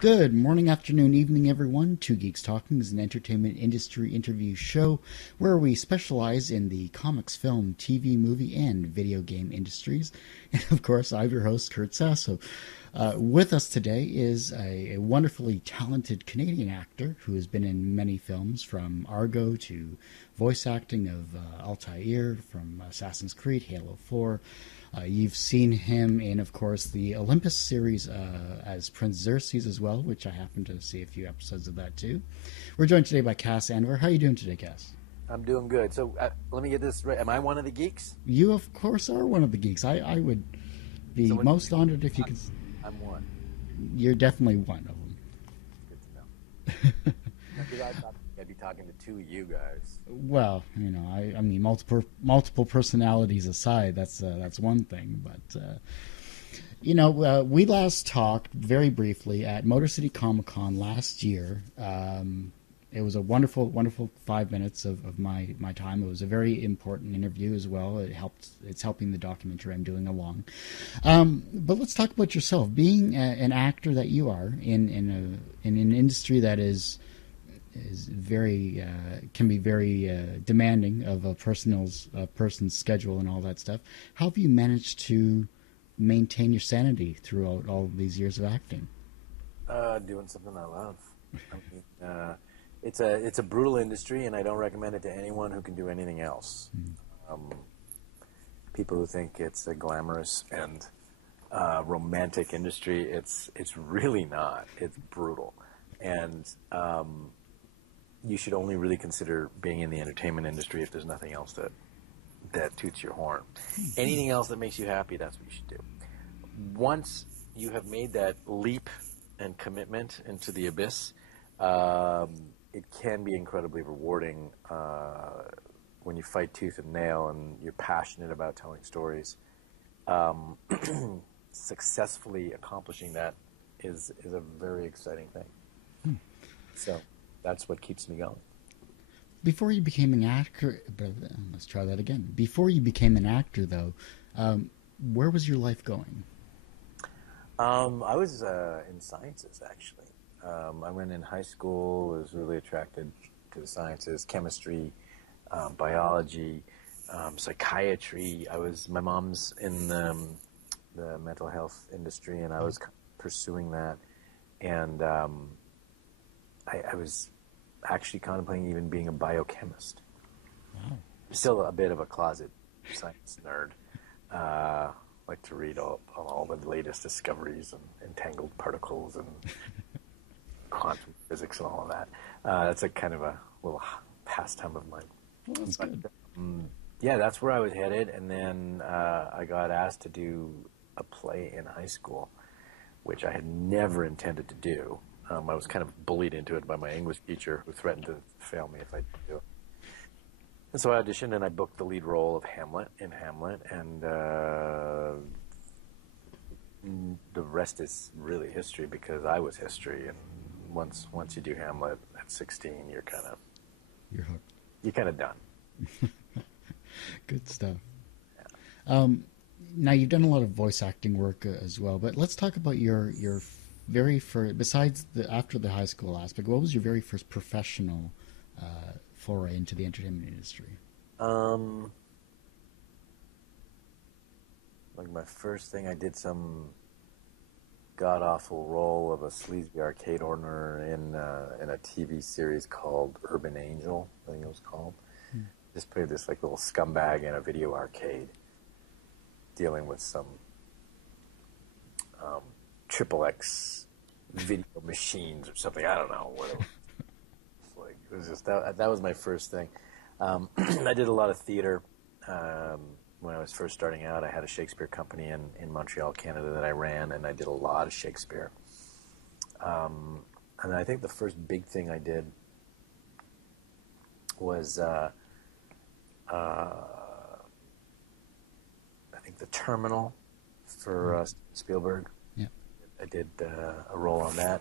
Good morning, afternoon, evening, everyone. Two Geeks Talking is an entertainment industry interview show where we specialize in the comics, film, TV, movie, and video game industries. And of course, I'm your host, Kurt Sasso. With us today is a wonderfully talented Canadian actor who has been in many films, from Argo to voice acting of Altair, from Assassin's Creed, Halo 4. You've seen him in, of course, the Olympus series as Prince Xerxes as well, which I happen to see a few episodes of that too. We're joined today by Cas Anvar. How are you doing today, Cas? I'm doing good. So let me get this right. Am I one of the geeks? You, of course, are one of the geeks. I would be most honored if you could. I'm one. You're definitely one of them. Good to know. Because I thought I'd be talking to two of you guys. Well, I mean, multiple personalities aside, that's one thing. But we last talked very briefly at Motor City Comic Con last year. It was a wonderful 5 minutes of my time. It was a very important interview as well. It's helping the documentary I'm doing along. But let's talk about yourself. Being an actor that you are in an industry that is very can be very demanding of a person's schedule and all that stuff. How have you managed to maintain your sanity throughout all these years of acting? Doing something I love. I mean, it's a brutal industry, and I don't recommend it to anyone who can do anything else. People who think it's a glamorous and romantic industry, it's really not. It's brutal, and you should only really consider being in the entertainment industry if there's nothing else that toots your horn. Anything else that makes you happy, that's what you should do. Once you have made that leap and commitment into the abyss, it can be incredibly rewarding when you fight tooth and nail and you're passionate about telling stories. Successfully accomplishing that is a very exciting thing. So that's what keeps me going. Before you became an actor, let's try that again. Before you became an actor, though, where was your life going? I was in sciences, actually. I went in high school, was really attracted to the sciences, chemistry, biology, psychiatry. My mom's in the mental health industry, and I was pursuing that. And I was actually contemplating even being a biochemist. Wow. Still a bit of a closet science nerd. Like to read all the latest discoveries and entangled particles and quantum physics and all of that. That's a kind of a little pastime of mine. Well, that's good. Yeah, that's where I was headed. And then I got asked to do a play in high school, which I had never intended to do. I was kind of bullied into it by my English teacher, who threatened to fail me if I didn't do it. And so I auditioned, and I booked the lead role of Hamlet in Hamlet, and the rest is really history, because I was history. And once you do Hamlet at 16, you're hooked. You're kind of done. Good stuff. Yeah. Now, you've done a lot of voice acting work as well, but let's talk about your very first, besides after the high school aspect, what was your very first professional foray into the entertainment industry? Like my first thing, I did some god-awful role of a sleazy arcade owner in a TV series called Urban Angel, I think it was called. Just played this like little scumbag in a video arcade, dealing with some XXX video machines or something. I don't know what it was. It was just that was my first thing. I did a lot of theater when I was first starting out. I had a Shakespeare company in Montreal, Canada, that I ran, and I did a lot of Shakespeare. And I think the first big thing I did was I think The Terminal for Spielberg. Yeah. I did a role on that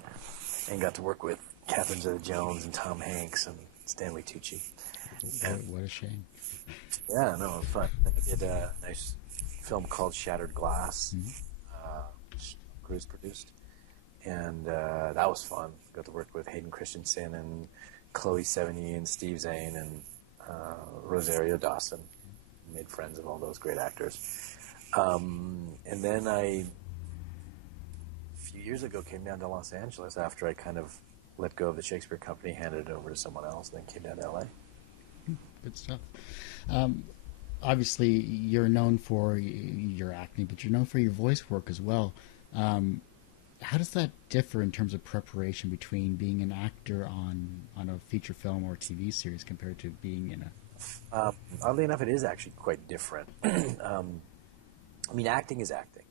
and got to work with Catherine Zeta-Jones and Tom Hanks and Stanley Tucci. And what a shame. Yeah, no, it was fun. I did a nice film called Shattered Glass, which Cruise produced. and that was fun. Got to work with Hayden Christensen and Chloe Sevigny and Steve Zane and Rosario Dawson. Made friends with all those great actors. And then a few years ago, came down to Los Angeles after I kind of let go of the Shakespeare Company, handed it over to someone else, then came down to LA. Good stuff. Obviously, you're known for your acting, but you're known for your voice work as well. How does that differ in terms of preparation between being an actor on a feature film or TV series compared to being in a... Oddly enough, it is actually quite different. I mean, acting is acting.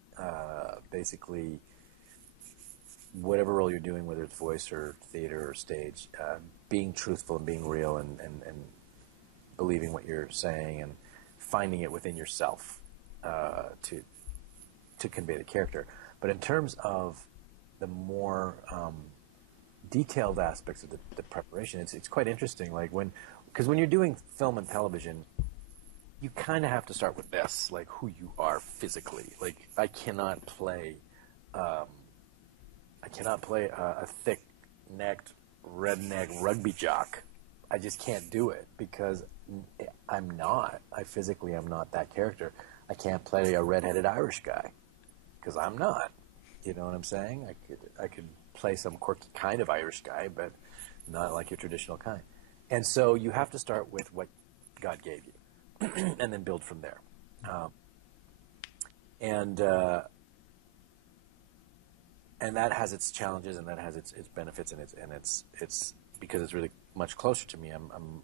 Basically, whatever role you're doing, whether it's voice or theater or stage, being truthful and being real and believing what you're saying and finding it within yourself to convey the character. But in terms of the more detailed aspects of the preparation, it's quite interesting. Like because when you're doing film and television, you kind of have to start with this, like who you are physically. Like I cannot play a thick-necked redneck rugby jock. I just can't do it because I'm not. I physically am not that character. I can't play a redheaded Irish guy because I'm not. You know what I'm saying? I could play some quirky kind of Irish guy, but not like your traditional kind. And so you have to start with what God gave you, and then build from there. And that has its challenges, and that has its benefits, and it's because it's really much closer to me. I'm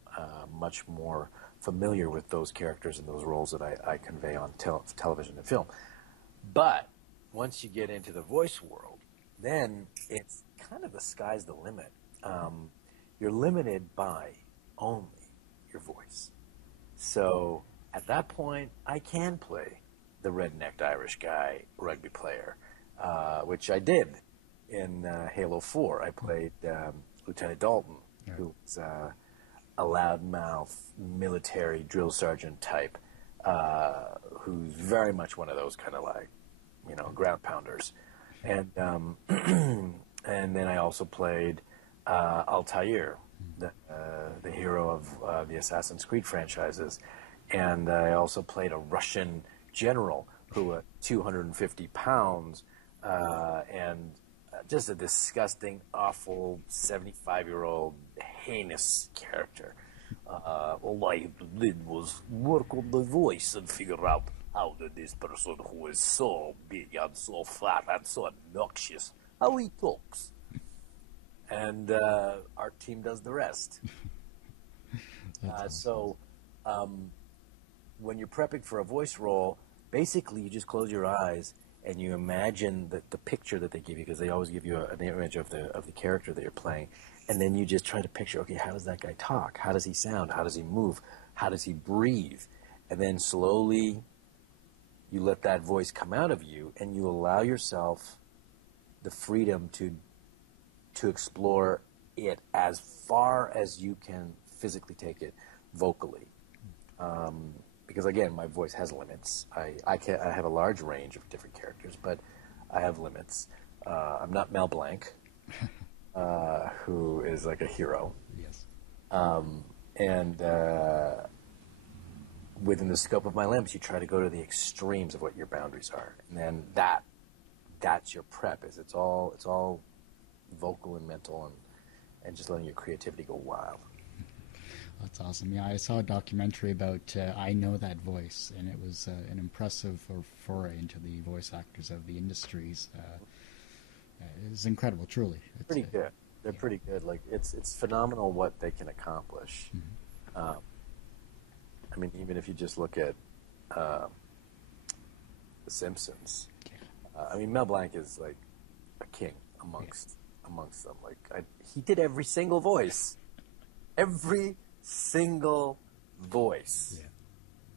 much more familiar with those characters and those roles that I convey on television and film. But once you get into the voice world, then it's kind of the sky's the limit. You're limited by only your voice. So at that point, I can play the rednecked Irish guy rugby player, which I did in Halo 4. I played Lieutenant Dalton, who was a loudmouth military drill sergeant type, who's very much one of those kind of like, ground pounders. And and then I also played Altair, the hero of the Assassin's Creed franchises. And I also played a Russian general who was 250 pounds and just a disgusting, awful 75-year-old heinous character. All I did was work on the voice and figure out how did this person who is so big and so fat and so obnoxious, how he talks. And our team does the rest. So when you're prepping for a voice role, basically you just close your eyes and you imagine the picture that they give you, because they always give you an image of the character that you're playing. And then you just try to picture, okay, how does that guy talk? How does he sound? How does he move? How does he breathe? And then slowly you let that voice come out of you, and you allow yourself the freedom to explore it as far as you can physically take it vocally. Because again, my voice has limits. I have a large range of different characters, but I have limits. I'm not Mel Blanc, who is like a hero. Yes. And within the scope of my limits, you try to go to the extremes of what your boundaries are, and then that's your prep. It's all vocal and mental, and just letting your creativity go wild. That's awesome. Yeah, I saw a documentary about I Know That Voice, and it was an impressive foray into the voice actors of the industries. It was incredible, truly. It's pretty good. They're pretty good. Like it's phenomenal what they can accomplish. Mm-hmm. I mean, even if you just look at The Simpsons, I mean, Mel Blanc is like a king amongst them. Like he did every single voice. Every single voice,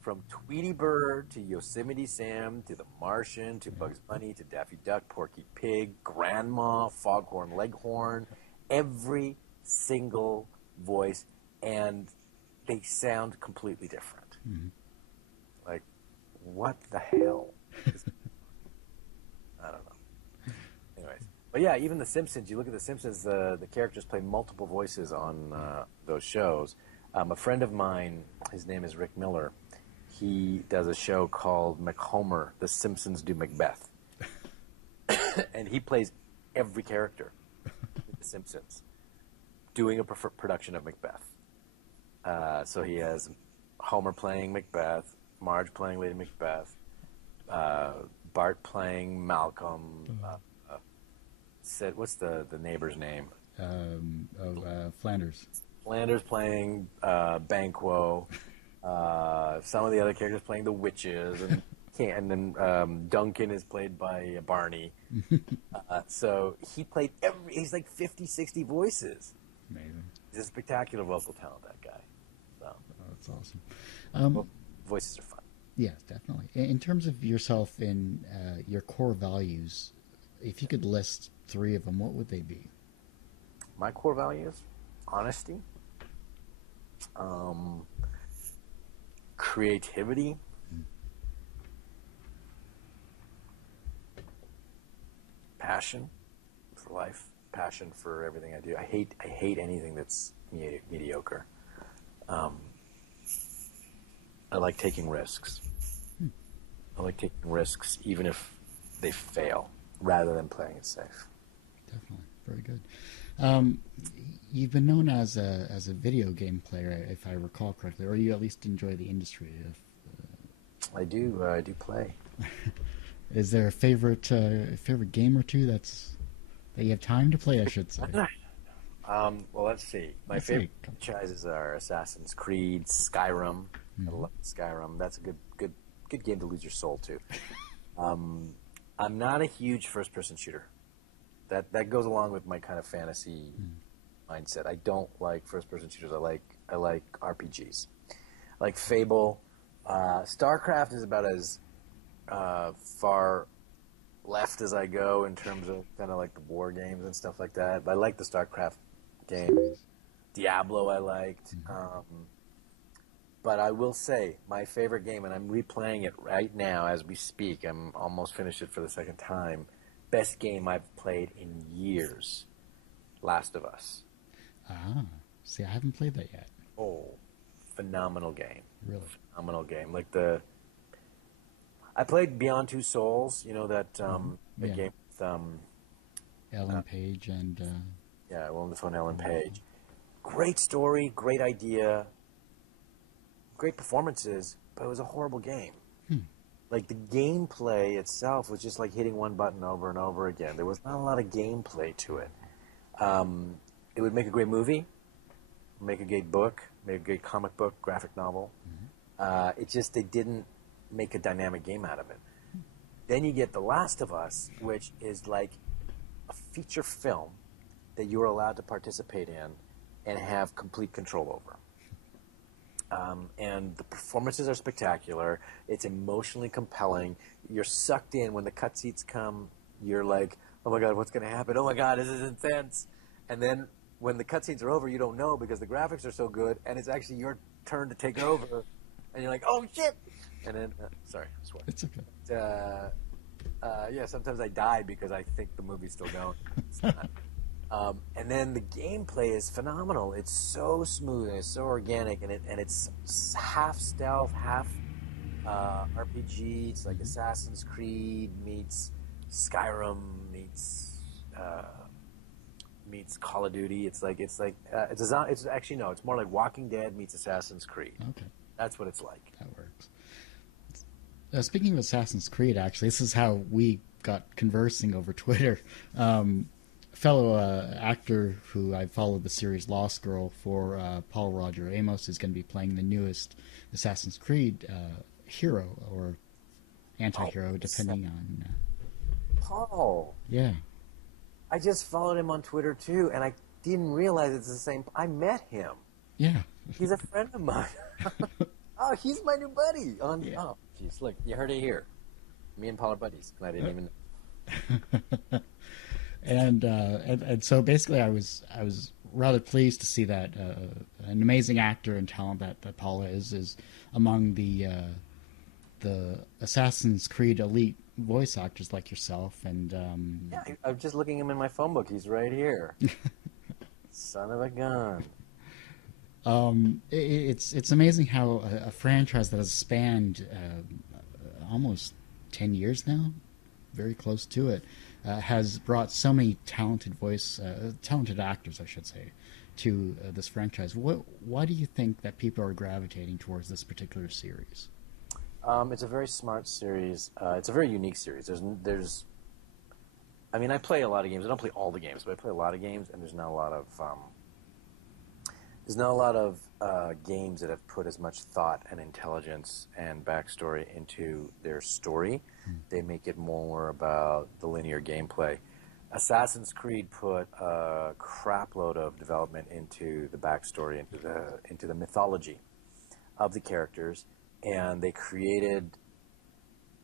from Tweety Bird to Yosemite Sam to the Martian to Bugs Bunny to Daffy Duck, Porky Pig, Grandma, Foghorn Leghorn, every single voice, and they sound completely different. Mm-hmm. Like, what the hell? I don't know. Anyways, But yeah, even The Simpsons. You look at The Simpsons. The characters play multiple voices on those shows. A friend of mine, his name is Rick Miller. He does a show called McHomer. The Simpsons do Macbeth, and he plays every character in The Simpsons, doing a production of Macbeth. So he has Homer playing Macbeth, Marge playing Lady Macbeth, Bart playing Malcolm. Sid, what's the neighbor's name? Flanders. Flanders playing Banquo. Some of the other characters playing the witches, and then Duncan is played by Barney. So he played he's like 50, 60 voices. Amazing. He's a spectacular vocal talent, that guy. So that's awesome. well, voices are fun. Yes, definitely. In terms of yourself and your core values, if you could list 3 of them, what would they be? My core values: honesty, creativity, passion for life, passion for everything I do. I hate anything that's mediocre. I like taking risks. I like taking risks even if they fail, rather than playing it safe. Definitely. Very good. You've been known as a video game player, if I recall correctly, or you at least enjoy the industry. I do play. Is there a favorite game or two that you have time to play, I should say? Well, let's see. My favorite franchises are Assassin's Creed, Skyrim. I love Skyrim. That's a good game to lose your soul to. I'm not a huge first-person shooter. That goes along with my kind of fantasy mindset. I don't like first-person shooters. I like RPGs. I like Fable. StarCraft is about as far left as I go in terms of kind of like the war games and stuff like that. But I like the StarCraft games. Diablo I liked. But I will say my favorite game, and I'm replaying it right now as we speak. I'm almost finished it for the second time. Best game I've played in years. Last of Us. See, I haven't played that yet. Oh, phenomenal game. Really? Phenomenal game. I played Beyond Two Souls, you know, that game with Ellen Page and Willem Dafoe and Ellen Page. Great story, great idea, great performances, but it was a horrible game. Like the gameplay itself was just like hitting one button over and over again. There was not a lot of gameplay to it. It would make a great movie, make a great book, make a great comic book, graphic novel. They didn't make a dynamic game out of it. Then you get The Last of Us, which is like a feature film that you're allowed to participate in and have complete control over. And the performances are spectacular. It's emotionally compelling. You're sucked in. When the cutscenes come, you're like, oh my God, what's going to happen? Oh my God, this is intense. And then when the cutscenes are over, you don't know because the graphics are so good, and it's actually your turn to take over. And you're like, oh shit! And then, sorry, I swear. It's okay. Sometimes I die because I think the movie's still going. It's not. And then the gameplay is phenomenal. It's so smooth and it's so organic, and it's half stealth, half RPG. It's like Assassin's Creed meets Skyrim meets Call of Duty. It's more like Walking Dead meets Assassin's Creed. Okay, that's what it's like. That works. Speaking of Assassin's Creed, actually, this is how we got conversing over Twitter. Fellow actor who I followed the series Lost Girl for, Paul Roger Amos, is going to be playing the newest Assassin's Creed hero or anti-hero, depending on... Paul. Yeah. I just followed him on Twitter, too, and I didn't realize it's the same... I met him. Yeah. He's a friend of mine. Oh, he's my new buddy. Oh, jeez, look, you heard it here. Me and Paul are buddies, and I didn't even know. And so basically, I was rather pleased to see that an amazing actor and talent that Paula is among the Assassin's Creed elite voice actors like yourself, and Yeah, I'm just looking him in my phone book. He's right here. Son of a gun. it's amazing how a franchise that has spanned almost 10 years now, very close to it, has brought so many talented actors, I should say, to this franchise. Why do you think that people are gravitating towards this particular series? It's a very smart series. It's a very unique series. I mean, I play a lot of games. I don't play all the games, but I play a lot of games, and there's not a lot of games that have put as much thought and intelligence and backstory into their story. They make it more about the linear gameplay. Assassin's Creed put a crapload of development into the backstory, into the mythology of the characters, and they created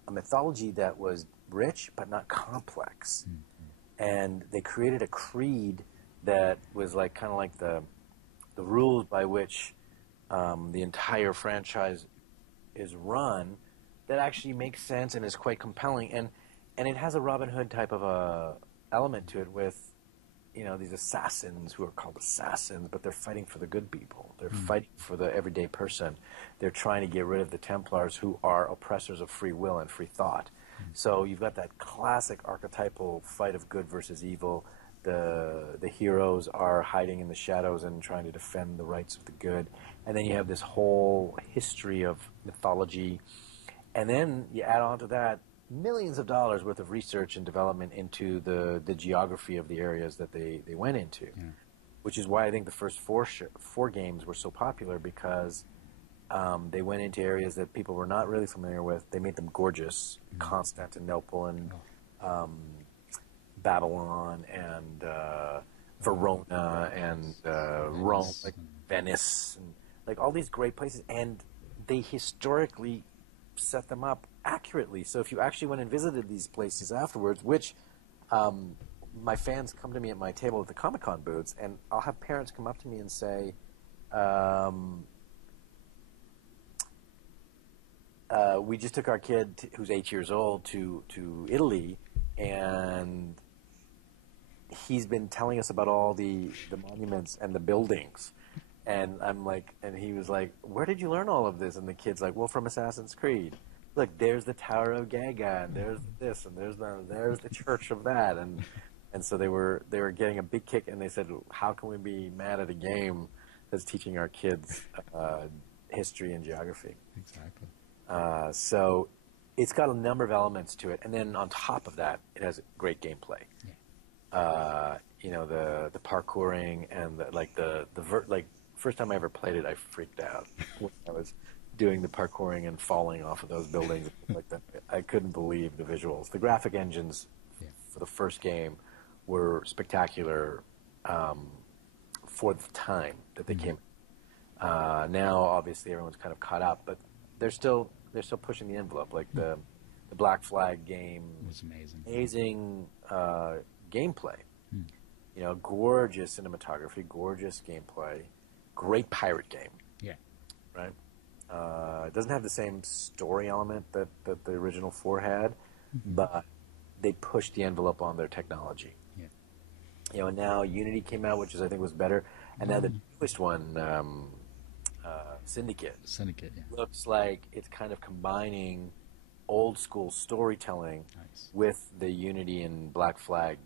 a mythology that was rich but not complex. And they created a creed that was like kind of like the rules by which the entire franchise is run, that actually makes sense and is quite compelling, and it has a Robin Hood type of a element to it, with these assassins who are called assassins, but they're fighting for the good people. They're fighting for the everyday person. They're trying to get rid of the Templars, who are oppressors of free will and free thought. So you've got that classic archetypal fight of good versus evil. The heroes are hiding in the shadows and trying to defend the rights of the good. And then you have this whole history of mythology. And then you add on to that millions of dollars worth of research and development into the geography of the areas that they went into, which is why I think the first four games were so popular, because they went into areas that people were not really familiar with. They made them gorgeous. Constantinople and Babylon and Verona and Rome, like Venice, and like all these great places, and they historically set them up accurately. So if you actually went and visited these places afterwards, which my fans come to me at my table at the Comic-Con booths, and I'll have parents come up to me and say, we just took our kid who's 8 years old to Italy, and he's been telling us about all the monuments and the buildings. And I'm like, and he was like, where did you learn all of this? And the kid's like, well, from Assassin's Creed. Look, there's the Tower of Gaga, and there's this, and there's the Church of that, and so they were getting a big kick, and they said, how can we be mad at a game that's teaching our kids history and geography? Exactly. So it's got a number of elements to it, and then on top of that, it has great gameplay. The parkouring and the first time I ever played it, I freaked out when I was doing the parkouring and falling off of those buildings like that. I couldn't believe the visuals. The graphic engines for the first game were spectacular for the time that they came. Now, obviously, everyone's kind of caught up, but they're still pushing the envelope. Like the Black Flag game was amazing. Amazing gameplay. Gorgeous cinematography, gorgeous gameplay, great pirate game. Yeah. Right? It doesn't have the same story element that the original 4 had, but they pushed the envelope on their technology. Yeah. And now Unity came out, which I think was better, and now the newest one, Syndicate, looks like it's kind of combining old school storytelling with the Unity and Black Flag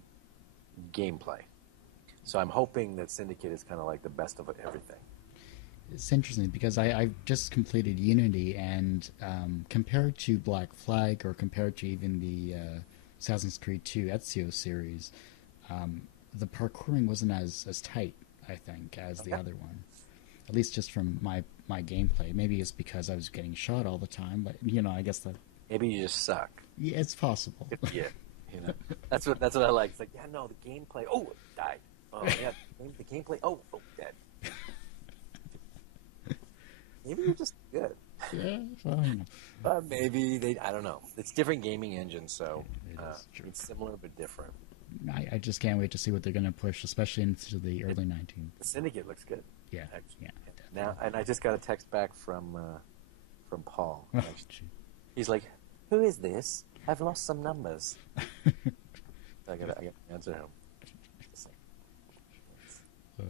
gameplay. So I'm hoping that Syndicate is kind of like the best of everything. It's interesting because I've just completed Unity, and compared to Black Flag, or compared to even the Assassin's Creed 2 Ezio series, the parkouring wasn't as tight, I think, as the other one. At least just from my gameplay. Maybe it's because I was getting shot all the time, but I guess that... Maybe you just suck. Yeah, it's possible. Yeah, that's what I like. It's like, no, the gameplay. Oh, it died. Oh yeah, the gameplay. Oh, dead. Maybe you're just good. Yeah, fine. Maybe I don't know. It's different gaming engines, so it's similar but different. I just can't wait to see what they're going to push, especially into the early 19. The Syndicate looks good. Yeah, actually. Now, and I just got a text back from Paul. He's like, "Who is this?" I've lost some numbers. I gotta answer him. Just like, Uh,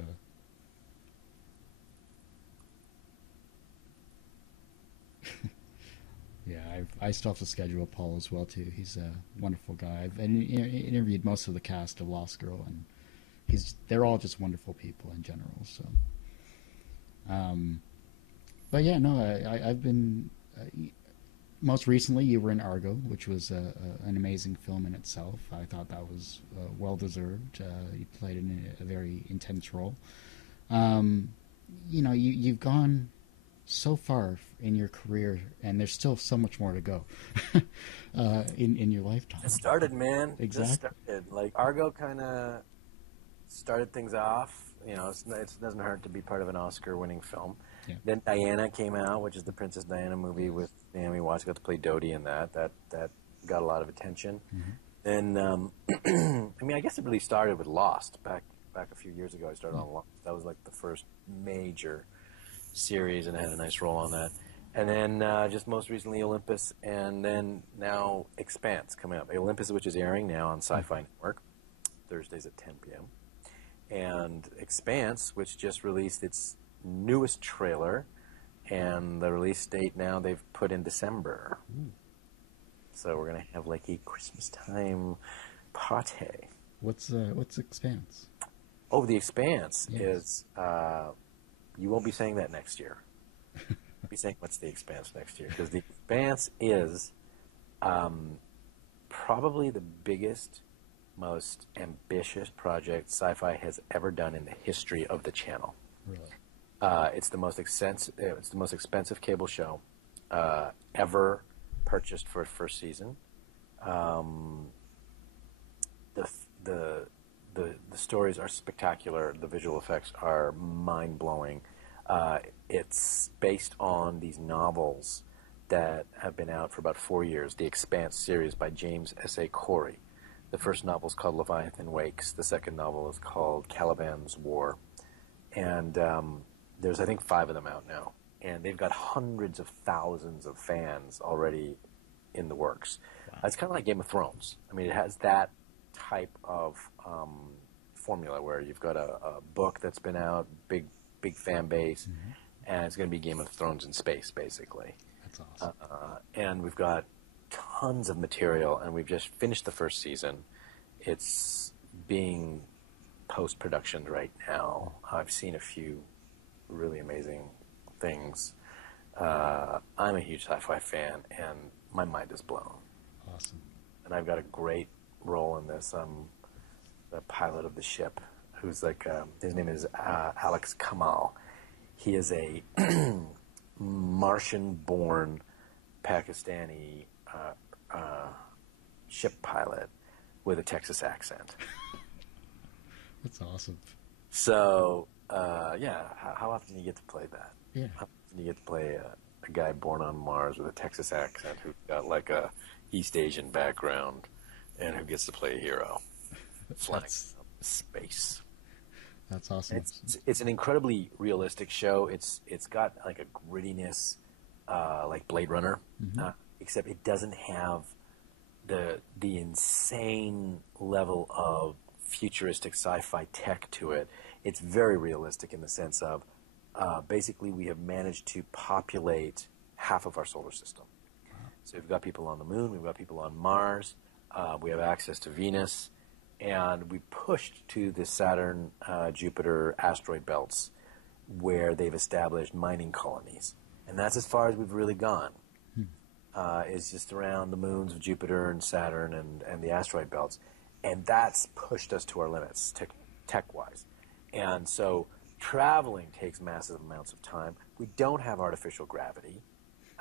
yeah, I still have to schedule Paul as well too. He's a wonderful guy. I've interviewed most of the cast of Lost Girl, and they're all just wonderful people in general. So, um, but yeah, no, I've been. Most recently, you were in Argo, which was an amazing film in itself. I thought that was well deserved. You played in a very intense role. Um, you've gone so far in your career, and there's still so much more to go in your lifetime. it started, man. Just Exactly. started. Like Argo kind of started things off. You know, it doesn't hurt to be part of an Oscar-winning film. Yeah. Then Diana came out, which is the Princess Diana movie with Naomi Watts. Got to play Dodie in that. That got a lot of attention. Mm-hmm. Then, I mean, I guess it really started with Lost back a few years ago. I started on Lost. That was like the first major series, and I had a nice role on that. And then just most recently Olympus, and then now Expanse coming up. Olympus, which is airing now on Sci-Fi Network, Thursdays at 10 p.m. And Expanse, which just released its newest trailer, and the release date now they've put in December. So we're gonna have like a Christmas time party. What's Expanse? Oh, the Expanse Yes. is. You won't be saying that next year. You'll be saying what's the Expanse next year, because the Expanse is probably the biggest, most ambitious project sci-fi has ever done in the history of the channel. Really? It's the most expensive. It's the most expensive cable show ever purchased for its first season. The the the stories are spectacular. The visual effects are mind blowing. It's based on these novels that have been out for about 4 years. The Expanse series by James S.A. Corey. The first novel is called Leviathan Wakes. The second novel is called Caliban's War. And there's, I think, 5 of them out now. And they've got hundreds of thousands of fans already in the works. Wow. It's kind of like Game of Thrones. I mean, it has that type of formula where you've got a book that's been out, big fan base, and it's going to be Game of Thrones in space, basically. That's awesome. And we've got tons of material, and we've just finished the first season. It's being post-production right now. I've seen a few really amazing things. I'm a huge sci-fi fan, and my mind is blown. Awesome. And I've got a great role in this. I'm the pilot of the ship, who's like, his name is Alex Kamal. He is a Martian-born Pakistani ship pilot with a Texas accent. That's awesome. So, yeah, how often do you get to play that? Yeah. How often do you get to play a guy born on Mars with a Texas accent who's got like a East Asian background and who gets to play a hero flying space? That's awesome. It's an incredibly realistic show. It's got like a grittiness like Blade Runner, except it doesn't have the insane level of futuristic sci-fi tech to it. It's very realistic in the sense of basically we have managed to populate half of our solar system. Wow. So we've got people on the moon, we've got people on Mars, we have access to Venus, and we pushed to the Saturn, Jupiter asteroid belts where they've established mining colonies. And that's as far as we've really gone. Is just around the moons of Jupiter and Saturn and the asteroid belts. And that's pushed us to our limits tech-wise. And so traveling takes massive amounts of time. We don't have artificial gravity.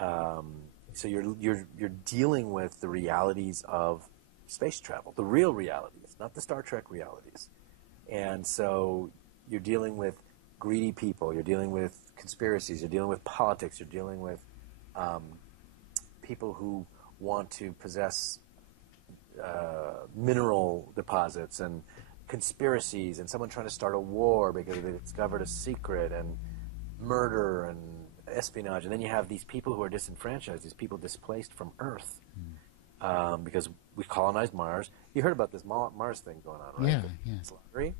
So you're dealing with the realities of space travel, the real realities, not the Star Trek realities. And so you're dealing with greedy people, you're dealing with conspiracies, you're dealing with politics, you're dealing with people who want to possess mineral deposits and conspiracies, and someone trying to start a war because they discovered a secret, and murder and espionage. And then you have these people who are disenfranchised, these people displaced from Earth. because we colonized Mars. You heard about this Mars thing going on, right? Yeah, yeah, It's lottery.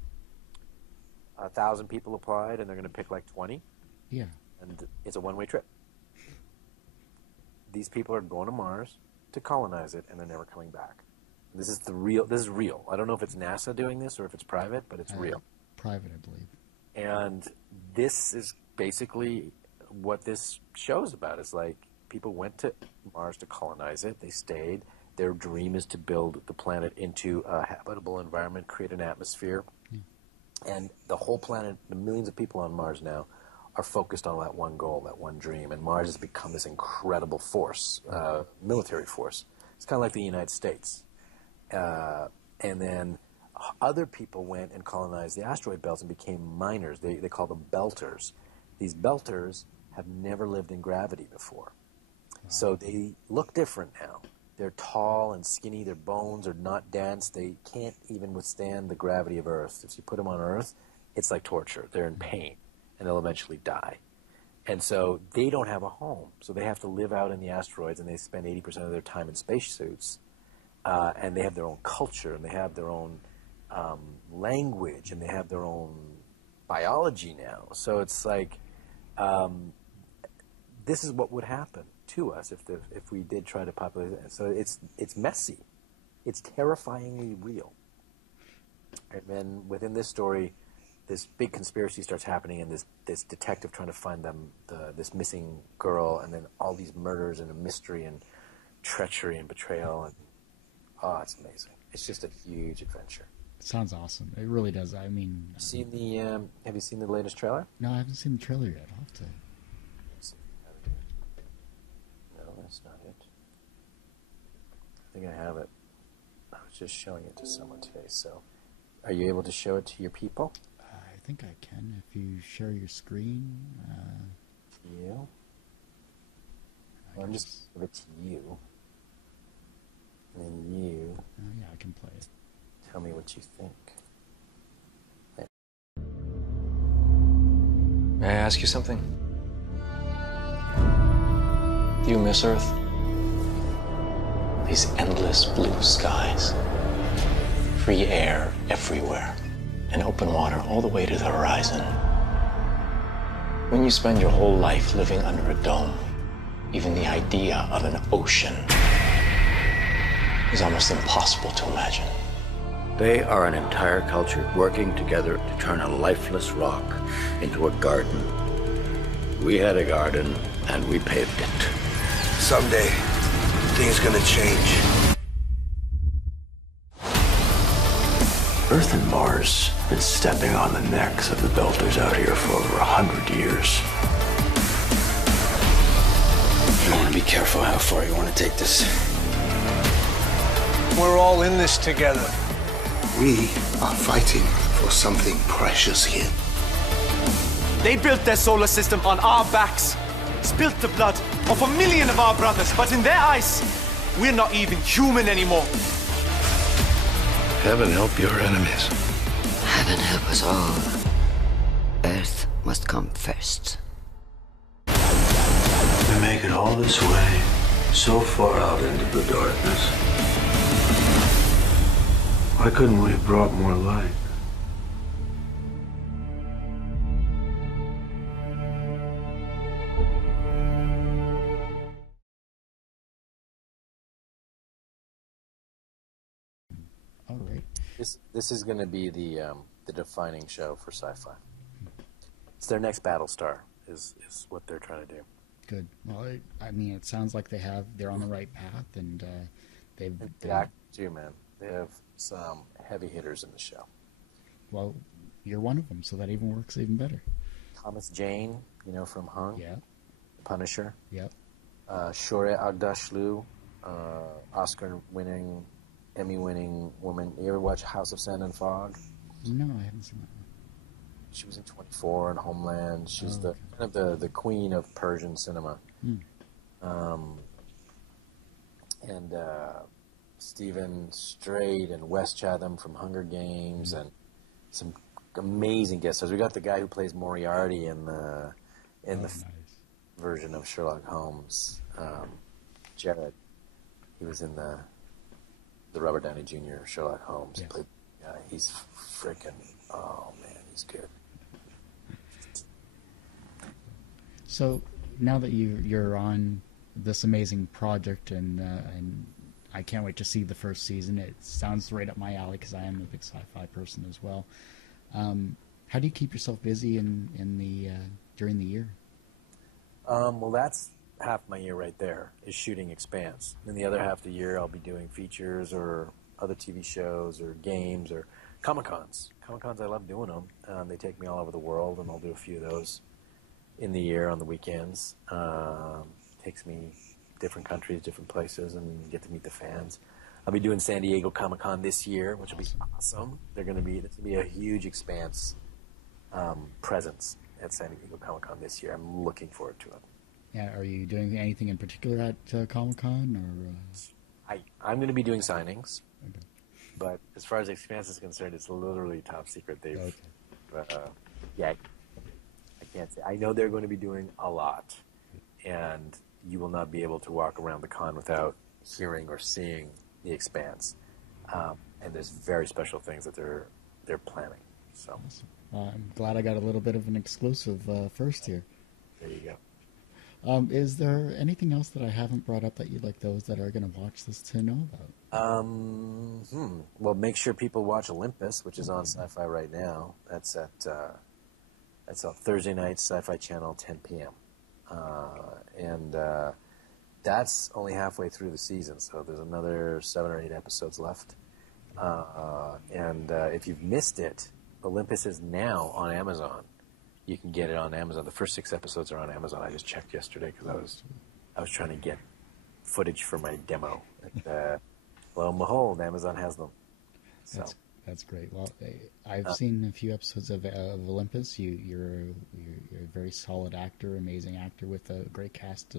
1,000 people applied, and they're going to pick like 20, yeah. and it's a one-way trip. These people are going to Mars to colonize it, and they're never coming back. This is real. This is real. I don't know if it's NASA doing this or if it's private, but it's real. Private, I believe. And this is basically what this show's about. Is like people went to Mars to colonize it. They stayed. Their dream is to build the planet into a habitable environment, create an atmosphere. And the whole planet, the millions of people on Mars now, are focused on that one goal, that one dream. And Mars has become this incredible force, military force. It's kind of like the United States. And then other people went and colonized the asteroid belts and became miners. They call them belters. These belters have never lived in gravity before. Wow. So they look different now. They're tall and skinny. Their bones are not dense. They can't even withstand the gravity of Earth. If you put them on Earth, it's like torture. They're in pain, and they'll eventually die. And so they don't have a home. So they have to live out in the asteroids, and they spend 80% of their time in spacesuits. And they have their own culture, and they have their own language, and they have their own biology now. So it's like this is what would happen to us if we did try to populate it. So it's messy. It's terrifyingly real. And then within this story, this big conspiracy starts happening, and this detective trying to find this missing girl, and then all these murders and a mystery and treachery and betrayal, and it's amazing. It's just a huge adventure. Sounds awesome. It really does. I mean, have you seen the latest trailer? No, I haven't seen the trailer yet. I'll have to. No, that's not it. I think I have it. I was just showing it to someone today. So, are you able to show it to your people? I think I can. If you share your screen. Yeah. Well, I'm just give it to you. And then you... Oh, yeah, I can play it. Tell me what you think. May I ask you something? Do you miss Earth? These endless blue skies. Free air everywhere. And open water all the way to the horizon. When you spend your whole life living under a dome, even the idea of an ocean is almost impossible to imagine. They are an entire culture working together to turn a lifeless rock into a garden. We had a garden, and we paved it. Someday, things are gonna change. Earth and Mars have been stepping on the necks of the Belters out here for over 100 years. You want to be careful how far you want to take this. We're all in this together. We are fighting for something precious here. They built their solar system on our backs, spilt the blood of 1 million of our brothers, but in their eyes, we're not even human anymore. Heaven help your enemies. Heaven help us all. Earth must come first. We make it all this way, so far out into the darkness. Why couldn't we have brought more light? All right. This is going to be the defining show for sci-fi. It's their next Battlestar is what they're trying to do. Good. Well, I mean, it sounds like they're on the right path, and they've. The actors too, man. They have some heavy hitters in the show. Well, you're one of them, so that even works even better. Thomas Jane, from Hung. Yeah. Punisher. Yep. Shore Agdashlu, Oscar-winning, Emmy-winning woman. You ever watch House of Sand and Fog? No, I haven't seen that one. She was in 24 and Homeland. She's the queen of Persian cinema. And Stephen Strait and Wes Chatham from Hunger Games and some amazing guest stars. We got the guy who plays Moriarty in the Nice. version of Sherlock Holmes, Jared. He was in the the Robert Downey Jr. Sherlock Holmes. Yes. He's freaking, oh man, he's good. So now that you're on this amazing project, and I can't wait to see the first season. It sounds right up my alley because I am a big sci-fi person as well. How do you keep yourself busy during the year? Well, that's half my year right there, is shooting Expanse. And the other half of the year, I'll be doing features or other TV shows or games or Comic-Cons. Comic-Cons, I love doing them. They take me all over the world, and I'll do a few of those in the year on the weekends. Takes me different countries, different places, and get to meet the fans. I'll be doing San Diego Comic-Con this year, which will be awesome. There's going to be a huge Expanse presence at San Diego Comic-Con this year. I'm looking forward to it. Yeah, are you doing anything in particular at Comic-Con, or? I'm going to be doing signings, Okay. but as far as Expanse is concerned, it's literally top secret. Yeah, I can't say. I know they're going to be doing a lot, and you will not be able to walk around the con without hearing or seeing the Expanse. And there's very special things that they're planning. So I'm glad I got a little bit of an exclusive first here. there you go. Is there anything else that I haven't brought up that you'd like those that are going to watch this to know about? Well, make sure people watch Olympus, which is on Sci-Fi right now. That's on Thursday night, Sci-Fi Channel, 10 p.m. And that's only halfway through the season, so there's another 7 or 8 episodes left. And if you've missed it, Olympus is now on Amazon. You can get it on Amazon. The first 6 episodes are on Amazon. I just checked yesterday because I was trying to get footage for my demo. And, lo and behold, Amazon has them. So That's great. Well, I've seen a few episodes of Olympus. You're a very solid actor, amazing actor with a great cast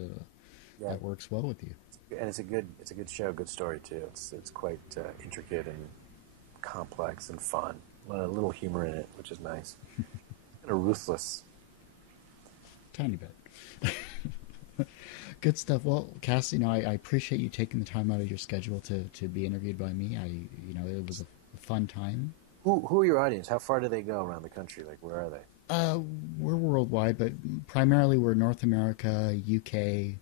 that works well with you. And it's a good show, good story too. It's quite intricate and complex and fun. A little humor in it, which is nice. And ruthless. Tiny bit. Good stuff. Well, Cass, I appreciate you taking the time out of your schedule to be interviewed by me. It was a fun time. Who are your audience? How far do they go around the country? Like, where are they? We're worldwide, but primarily we're North America, UK,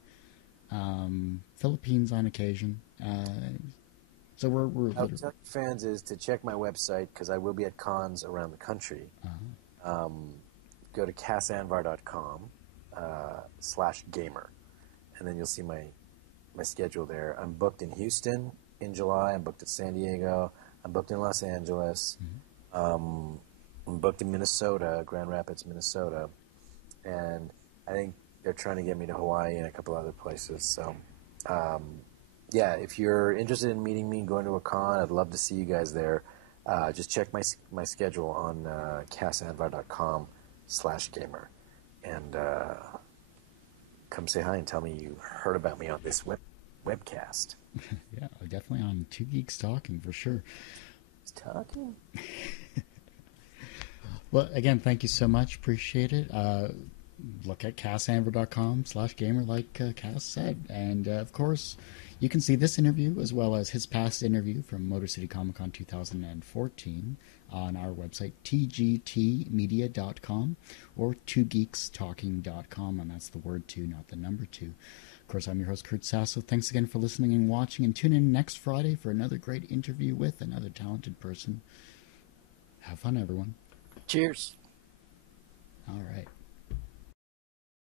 Philippines on occasion. So we're I'll tell fans is to check my website because I will be at cons around the country. Go to casanvar.com /gamer, and then you'll see my schedule there. I'm booked in Houston in July. I'm booked at San Diego. I'm booked in Los Angeles. I'm booked in Minnesota, Grand Rapids, Minnesota, and I think they're trying to get me to Hawaii and a couple other places. So, if you're interested in meeting me, going to a con, I'd love to see you guys there. Just check my schedule on casanvar.com /gamer, and come say hi and tell me you heard about me on this webcast. Yeah, definitely on Two Geeks Talking for sure. Talking. Well, again, thank you so much. Appreciate it. Look at casanvar.com /gamer, like Cass said, and of course, you can see this interview as well as his past interview from Motor City Comic Con 2014 on our website, tgtmedia.com or twogeekstalking.com, and that's the word two, not the number two. Of course, I'm your host, Kurt Sasso. Thanks again for listening and watching, and tune in next Friday for another great interview with another talented person. Have fun, everyone. Cheers.